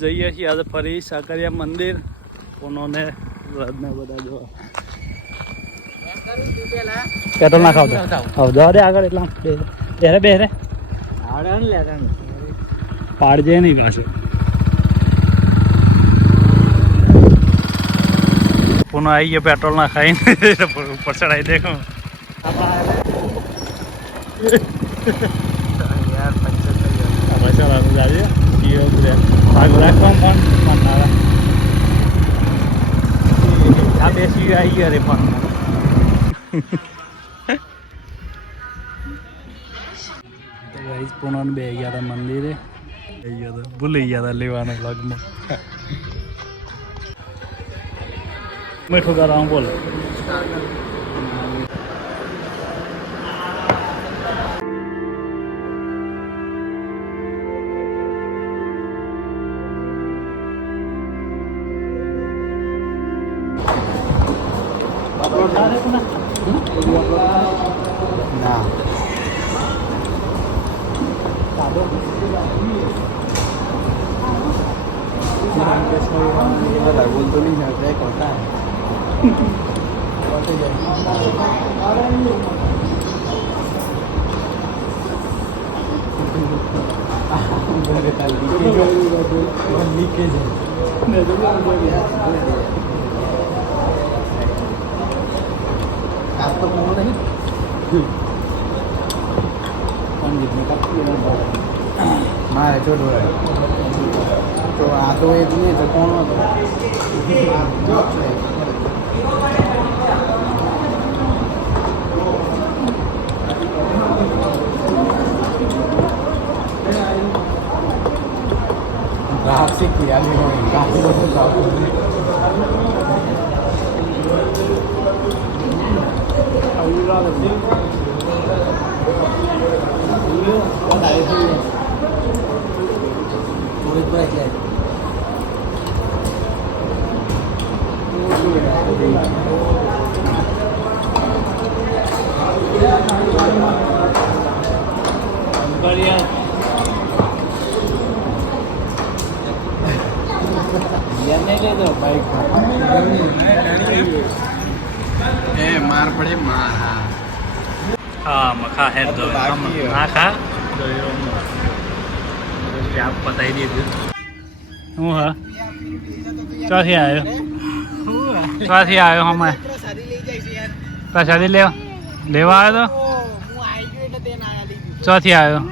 જઈએ છીએ આજે ફરી સાકરિયા મંદિર કોનોને રદને બધા જોવા પેટ્રોલ ના ખાવતા હવે જવા દે આગળ એટલા બેરે બેરે પાડજે નહીં પાછું પુનઃ આવી ગયો પેટ્રોલ ના ખાઈને ઉપર ચડાવી દેખો આ બેસી આવી ગયા રે પણ પૂનમ બે ગયા હતા મંદિરે ભૂલી ગયા હતા લેવાના લગ્નમાં મીઠું કરવા બોલ ના बोलतो नहीं है ब्रेक होता है लीकेज आज तो कौन नहीं कौन जितने का मारे छोड़ रहा है तो आ तो एक नहीं तो कौन हो ग्राहक से किया मार पड़े मार हाँ मखा है तो ना खा आप बताई दीजिए હું હા ચોથી આવ્યો ચોથી આવ્યો હમણાં પ્રસાદી લેવા આવ્યો તો ચોથી આવ્યો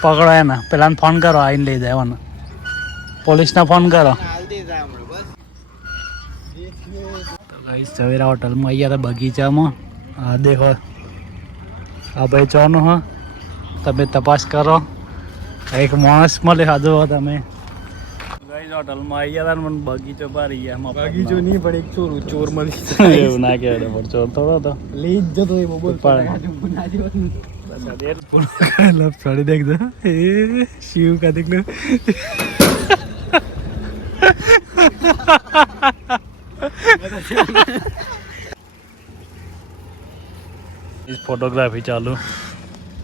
પકડો એને પેલા ફોન કરો આવીને લઈ જાય પોલીસને ફોન કરો સવેરા હોટલમાં અહીંયા હતા બગીચામાં હા દેખો આ ભાઈ ચોનું હો તમે તપાસ કરો એક માણસ મળે હાજો તમે હોટલમાં આવી ગયા મને બગીચો પારી ગયા બગીચો નહીં પણ એક ચોર મળી એવું ના કહેવાય પણ ચોર થોડો તો લઈ જ જતો છોડી દેખજો એ શિવ કાતિક નું फोटोग्राफी चालू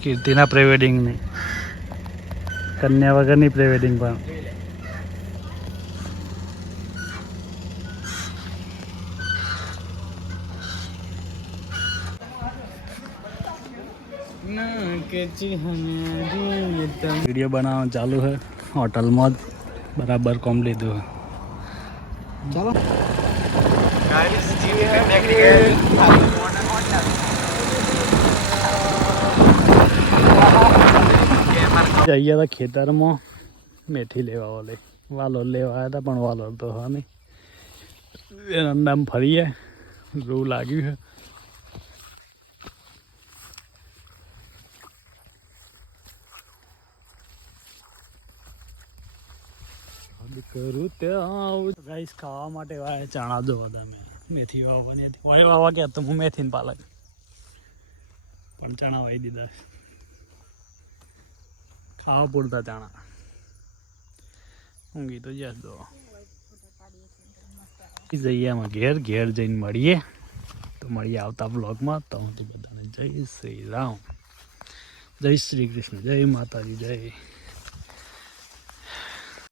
कीर्तिना प्री वेडिंग नहीं कन्या वगैरह नहीं प्री वेडिंग पर वीडियो बनाना चालू है होटल में बराबर कॉम लीधु है चलो જઈએ હતા ખેતરમાં મેથી લેવા વાલે વાલોર લેવા આવ્યા હતા પણ વાલોર તો હા નહીં એના નામ ફરીએ રૂ લાગ્યું છે કરું ત્યાં ગાઈસ ખાવા માટે વાય ચણા દો તમે મેથી વાવવાની હતી હોય વાવવા ગયા તો હું મેથીને પાલક પણ ચણા વાવી દીધા ખાવા પૂરતા ચણા ઊંઘી તો જશ દો જઈએ આમાં ઘેર જઈને મળીએ તો મળીએ આવતા બ્લોગમાં. તો હું બધાને જય શ્રી રામ, જય શ્રી કૃષ્ણ, જય માતાજી, જય